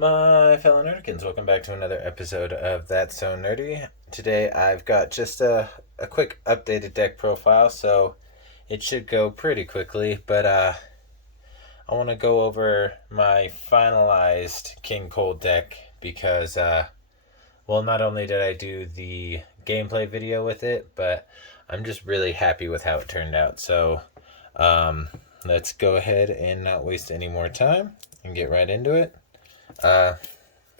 My fellow nerdkins, welcome back to another episode of That's So Nerdy. Today I've got just a quick updated deck profile, so it should go pretty quickly, but I want to go over my finalized King Cold deck because, well, not only did I do the gameplay video with it, but I'm just really happy with how it turned out. So let's go ahead and not waste any more time and get right into it. For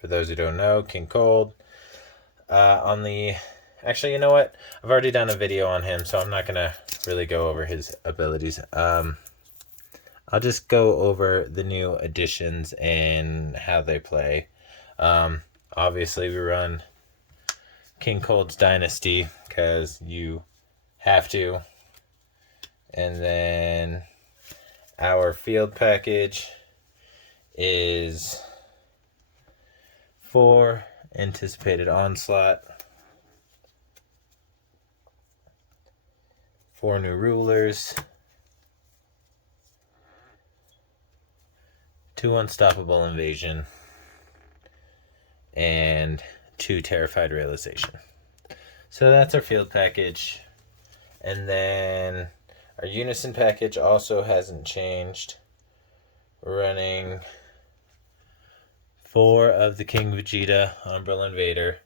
those who don't know, King Cold. On the. Actually, you know what? I've already done a video on him, so I'm not going to really go over his abilities. I'll just go over the new additions and how they play. Obviously, we run King Cold's Dynasty because you have to. And then our field package is 4 Anticipated Onslaught, 4 New Rulers, 2 Unstoppable Invasion, and 2 Terrified Realization. So that's our field package. And then our Unison package also hasn't changed. We're running 4 of the King Vegeta Umbrella Invader,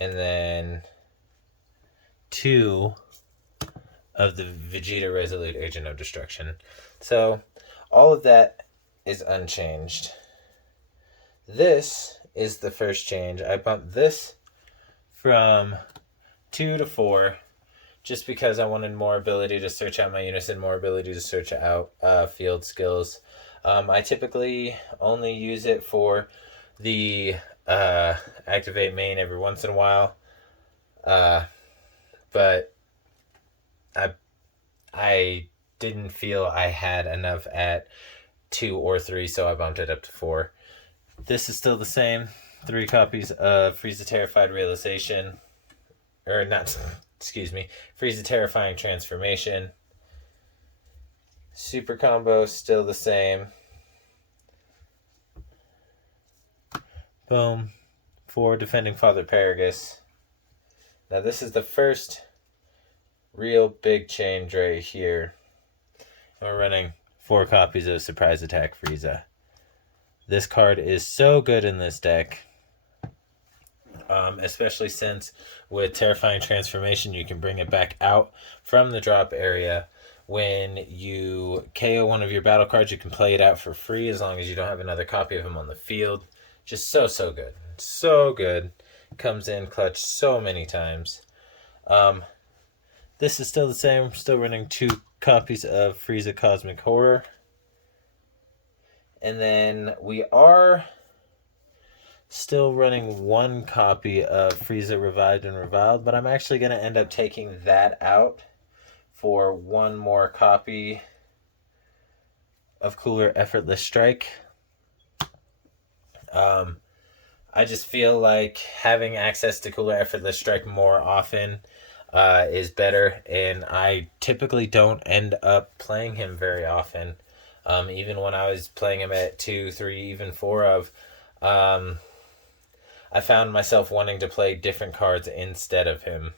and then 2 of the Vegeta Resolute Agent of Destruction. So all of that is unchanged. This is the first change. I bumped this from 2 to 4 just because I wanted more ability to search out my Unison, more ability to search out field skills. I typically only use it for the activate main every once in a while, but I didn't feel I had enough at 2 or 3, so I bumped it up to 4. This is still the same. 3 copies of Frieza Terrified Realization, or not, excuse me, Frieza Terrifying Transformation. Super combo still the same. Boom. 4 Defending Father Paragus. Now this is the first real big change right here. And we're running 4 copies of Surprise Attack Frieza. This card is so good in this deck. Especially since with Terrifying Transformation you can bring it back out from the drop area. When you KO one of your battle cards, you can play it out for free as long as you don't have another copy of him on the field. Just so good. So good. Comes in clutch so many times. This is still the same. Still running 2 copies of Frieza Cosmic Horror. And then we are still running 1 copy of Frieza Revived and Reviled, but I'm actually going to end up taking that out for 1 more copy of Cooler Effortless Strike. I just feel like having access to Cooler Effortless Strike more often is better, and I typically don't end up playing him very often. Even when I was playing him at 2, 3, even 4 of, I found myself wanting to play different cards instead of him.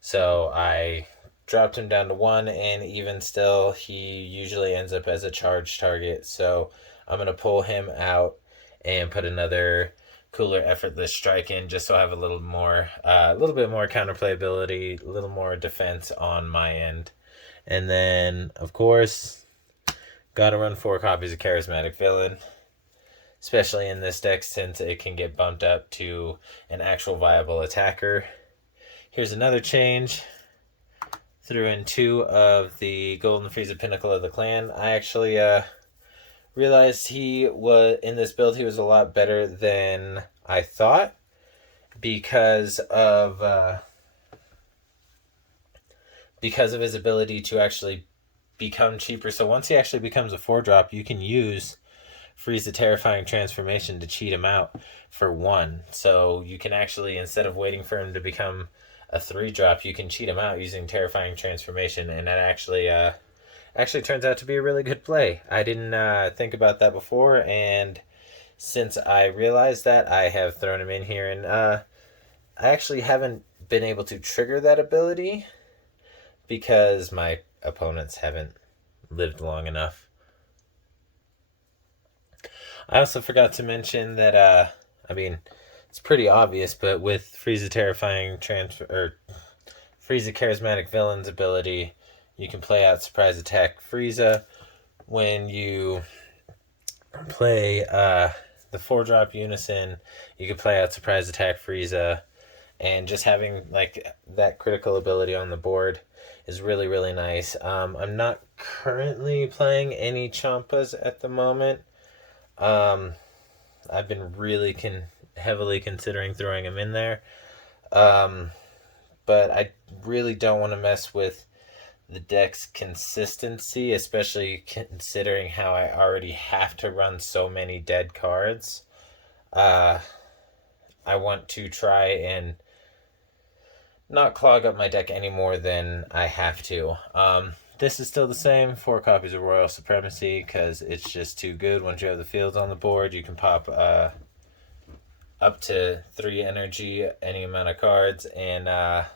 So I dropped him down to 1, and even still, he usually ends up as a charge target. So I'm going to pull him out and put another Cooler Effortless Strike in just so I have a little bit more counterplayability, a little more defense on my end. And then, of course, gotta run 4 copies of Charismatic Villain, especially in this deck since it can get bumped up to an actual viable attacker. Here's another change. Threw in 2 of the Golden Frieza Pinnacle of the Clan. I actually realized he was in this build. He was a lot better than I thought because of his ability to actually become cheaper. So once he actually becomes a 4-drop, you can use Frieza Terrifying Transformation to cheat him out for 1. So you can actually, instead of waiting for him to become a 3-drop, you can cheat him out using Terrifying Transformation, and that actually turns out to be a really good play. I didn't think about that before, and since I realized that, I have thrown him in here, and I actually haven't been able to trigger that ability because my opponents haven't lived long enough. I also forgot to mention that, I mean, it's pretty obvious, but with Frieza Terrifying Transfer, or Frieza Charismatic Villain's ability, you can play out Surprise Attack Frieza. When you play the 4-drop Unison, you can play out Surprise Attack Frieza, and just having like that critical ability on the board is really, really nice. I'm not currently playing any Champas at the moment. I've been really heavily considering throwing them in there. But I really don't want to mess with the deck's consistency, especially considering how I already have to run so many dead cards. I want to try and not clog up my deck any more than I have to. This is still the same, 4 copies of Royal Supremacy, because it's just too good. Once you have the fields on the board, you can pop up to 3 energy, any amount of cards, and that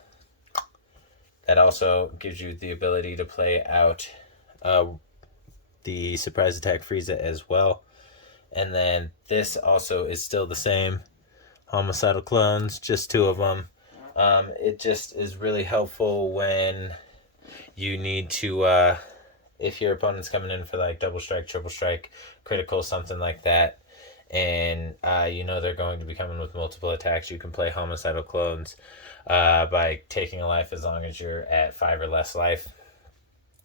also gives you the ability to play out the Surprise Attack Frieza as well. And then this also is still the same. Homicidal Clones, just 2 of them. It just is really helpful when you need to, if your opponent's coming in for like double strike, triple strike, critical, something like that, and you know they're going to be coming with multiple attacks, you can play Homicidal Clones by taking a life as long as you're at 5 or less life.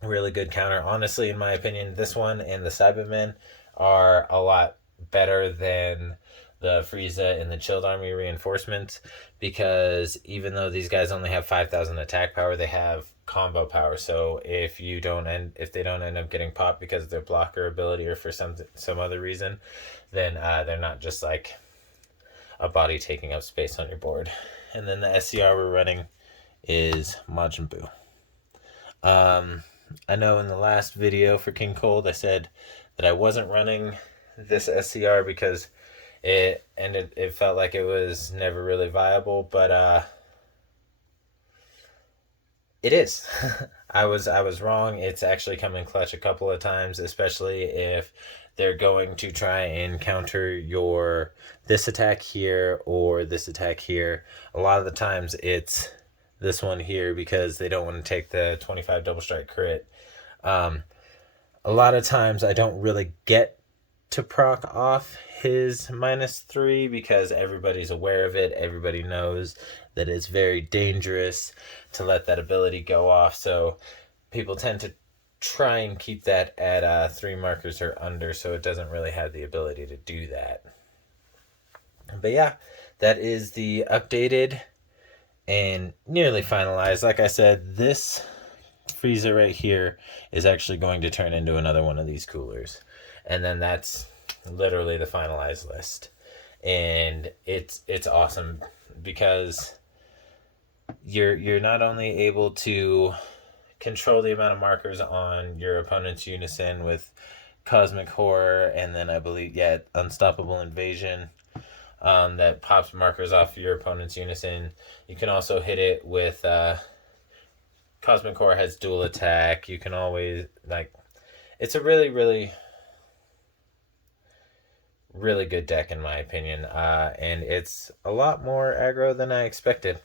Really good counter. Honestly, in my opinion, this one and the Cybermen are a lot better than the Frieza and the Chilled Army reinforcements, because even though these guys only have 5,000 attack power, they have combo power. So if they don't end up getting popped because of their blocker ability or for some other reason, then they're not just like a body taking up space on your board. And then the SCR we're running is Majin Buu. I know in the last video for King Cold I said that I wasn't running this SCR because it felt like it was never really viable, but it is. I was wrong. It's actually come in clutch a couple of times, especially if they're going to try and counter this attack here or this attack here. A lot of the times it's this one here because they don't want to take the 25 double strike crit. A lot of times I don't really get to proc off his -3 because everybody's aware of it. Everybody knows that it's very dangerous to let that ability go off. So people tend to try and keep that at 3 markers or under, so it doesn't really have the ability to do that. But yeah, that is the updated and nearly finalized. Like I said, this Frieza right here is actually going to turn into another one of these coolers. And then that's literally the finalized list. And it's awesome because you're not only able to control the amount of markers on your opponent's Unison with Cosmic Horror, and then I believe, Unstoppable Invasion, that pops markers off your opponent's Unison. You can also hit it with Cosmic Horror has dual attack. You can always, it's a really, really, really good deck in my opinion, and it's a lot more aggro than I expected.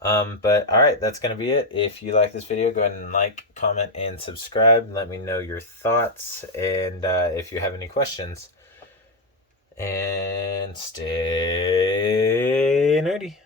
But alright, that's going to be it. If you like this video, go ahead and like, comment, and subscribe. Let me know your thoughts, and if you have any questions. And stay nerdy.